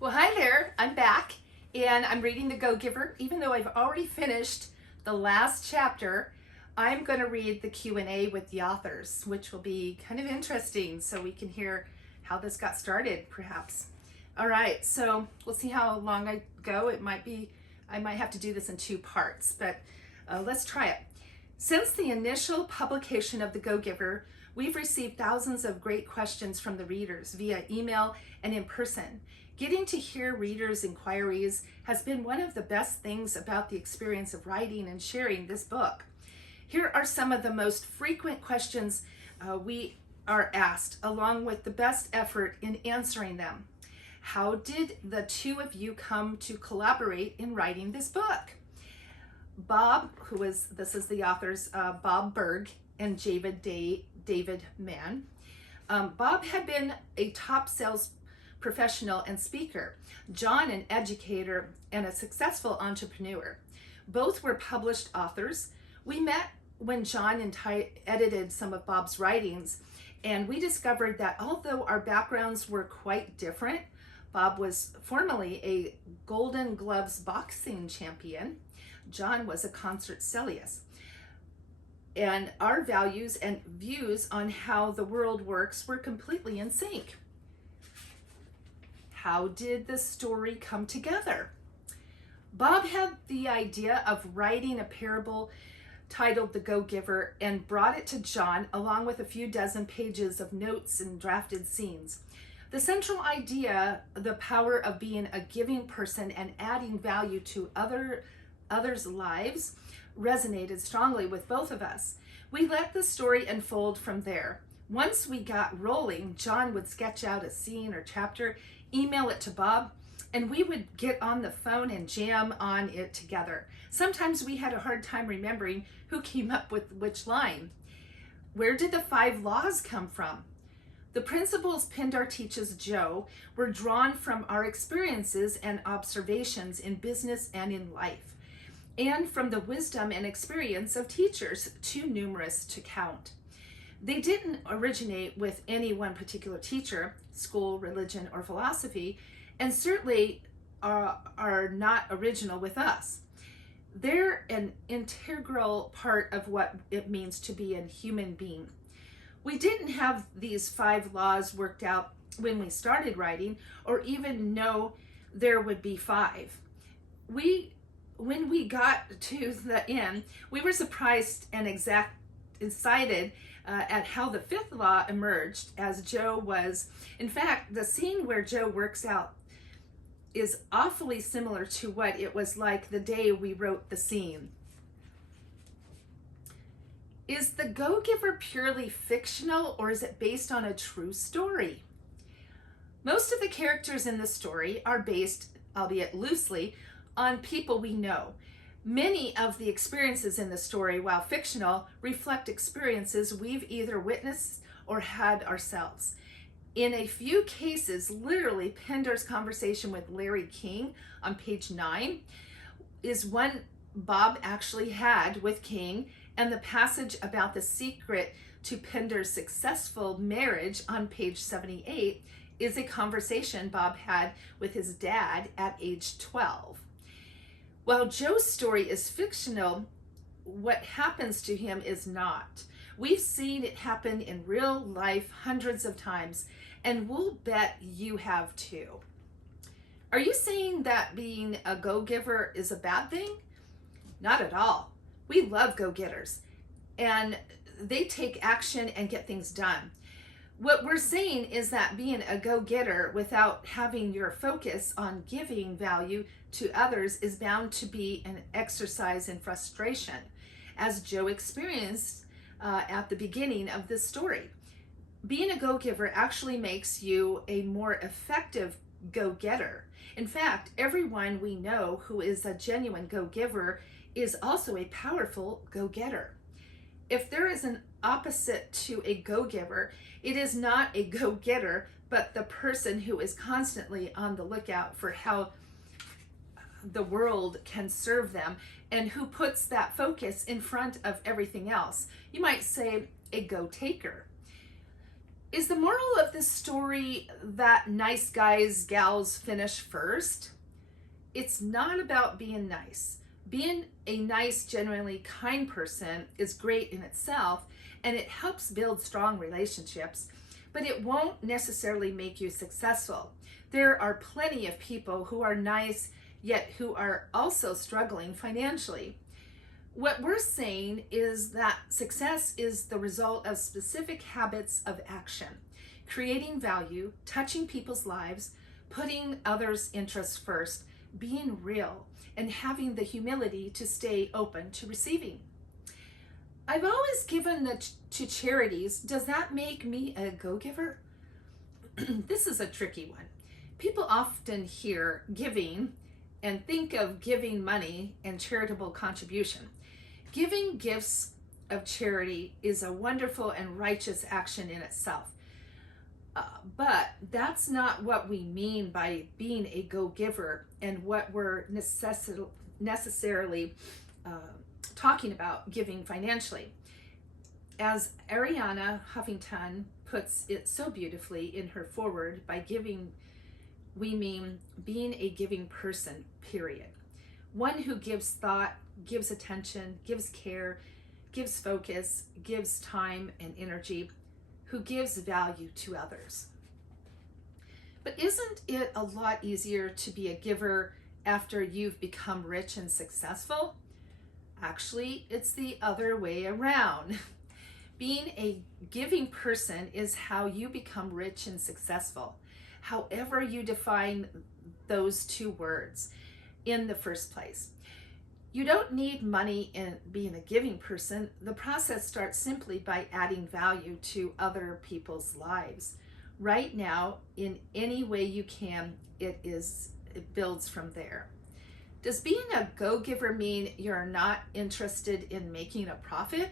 Well, hi there. I'm back and I'm reading The Go-Giver. Even though I've already finished the last chapter, I'm going to read the Q&A with the authors, which will be kind of interesting so we can hear how this got started, perhaps. All right, so we'll see how long I go. I might have to do this in two parts, but let's try it. Since the initial publication of The Go-Giver, we've received thousands of great questions from the readers via email and in person. Getting to hear readers' inquiries has been one of the best things about the experience of writing and sharing this book. Here are some of the most frequent questions we are asked, along with the best effort in answering them. How did the two of you come to collaborate in writing this book? Bob, this is the authors, Bob Berg and David Mann. Bob had been a top sales professional and speaker. John, an educator and a successful entrepreneur. Both were published authors. We met when John edited some of Bob's writings, and we discovered that although our backgrounds were quite different, Bob was formerly a Golden Gloves boxing champion. John was a concert cellius. And our values and views on how the world works were completely in sync. How did the story come together? Bob had the idea of writing a parable titled The Go-Giver and brought it to John along with a few dozen pages of notes and drafted scenes. The central idea, the power of being a giving person and adding value to others' lives, resonated strongly with both of us. We let the story unfold from there. Once we got rolling, John would sketch out a scene or chapter, email it to Bob, and we would get on the phone and jam on it together. Sometimes we had a hard time remembering who came up with which line. Where did the 5 laws come from? The principles Pindar teaches Joe were drawn from our experiences and observations in business and in life, and from the wisdom and experience of teachers too numerous to count. They didn't originate with any one particular teacher, school, religion, or philosophy, and certainly are not original with us. They're an integral part of what it means to be a human being. We didn't have these 5 laws worked out when we started writing, or even know there would be 5. When we got to the end, we were surprised and excited at how the 5th law emerged as Joe was. In fact, the scene where Joe works out is awfully similar to what it was like the day we wrote the scene. Is The Go-Giver purely fictional, or is it based on a true story? Most of the characters in the story are based, albeit loosely, on people we know. Many of the experiences in the story, while fictional, reflect experiences we've either witnessed or had ourselves. In a few cases, literally, Pindar's conversation with Larry King on page 9 is one Bob actually had with King, and the passage about the secret to Pindar's successful marriage on page 78 is a conversation Bob had with his dad at age 12. While Joe's story is fictional, what happens to him is not. We've seen it happen in real life hundreds of times, and we'll bet you have too. Are you saying that being a go-giver is a bad thing? Not at all. We love go-getters, and they take action and get things done. What we're saying is that being a go-getter without having your focus on giving value to others is bound to be an exercise in frustration, as Joe experienced at the beginning of this story. Being a go-giver actually makes you a more effective go-getter. In fact, everyone we know who is a genuine go-giver is also a powerful go-getter. If there is an opposite to a go-giver, it is not a go-getter, but the person who is constantly on the lookout for how the world can serve them and who puts that focus in front of everything else. You might say a go-taker. Is the moral of this story that nice guys, gals finish first? It's not about being nice. Being a nice, genuinely kind person is great in itself, and it helps build strong relationships, but it won't necessarily make you successful. There are plenty of people who are nice, yet who are also struggling financially. What we're saying is that success is the result of specific habits of action, creating value, touching people's lives, putting others' interests first, being real, and having the humility to stay open to receiving. I've always given to charities. Does that make me a go-giver? This is a tricky one. People often hear giving and think of giving money and charitable contribution. Giving gifts of charity is a wonderful and righteous action in itself. But that's not what we mean by being a go-giver and what we're necessarily talking about giving financially. As Arianna Huffington puts it so beautifully in her foreword, by giving, we mean being a giving person, period. One who gives thought, gives attention, gives care, gives focus, gives time and energy, who gives value to others. But isn't it a lot easier to be a giver after you've become rich and successful? Actually, it's the other way around. Being a giving person is how you become rich and successful, however you define those two words in the first place. You don't need money in being a giving person. The process starts simply by adding value to other people's lives. Right now, in any way you can, it builds from there. Does being a go-giver mean you're not interested in making a profit?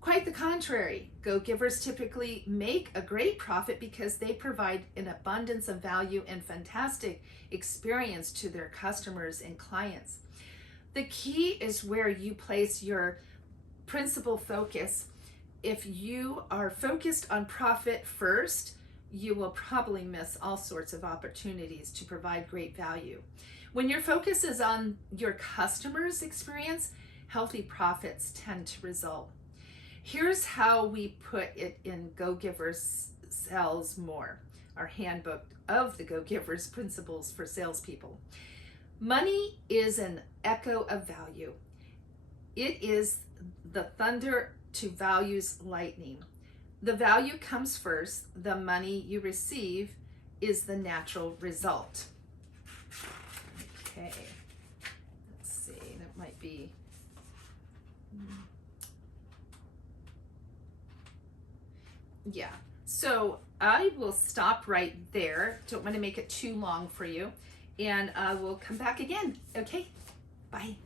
Quite the contrary. Go-givers typically make a great profit because they provide an abundance of value and fantastic experience to their customers and clients. The key is where you place your principal focus. If you are focused on profit first, you will probably miss all sorts of opportunities to provide great value. When your focus is on your customer's experience, healthy profits tend to result. Here's how we put it in Go-Givers Sells More, our handbook of the Go-Givers Principles for Salespeople. Money is an echo of value. It is the thunder to value's lightning. The value comes first. The money you receive is the natural result. Okay, let's see, that might be, yeah. So I will stop right there. Don't want to make it too long for you. And I will come back again. Okay, bye.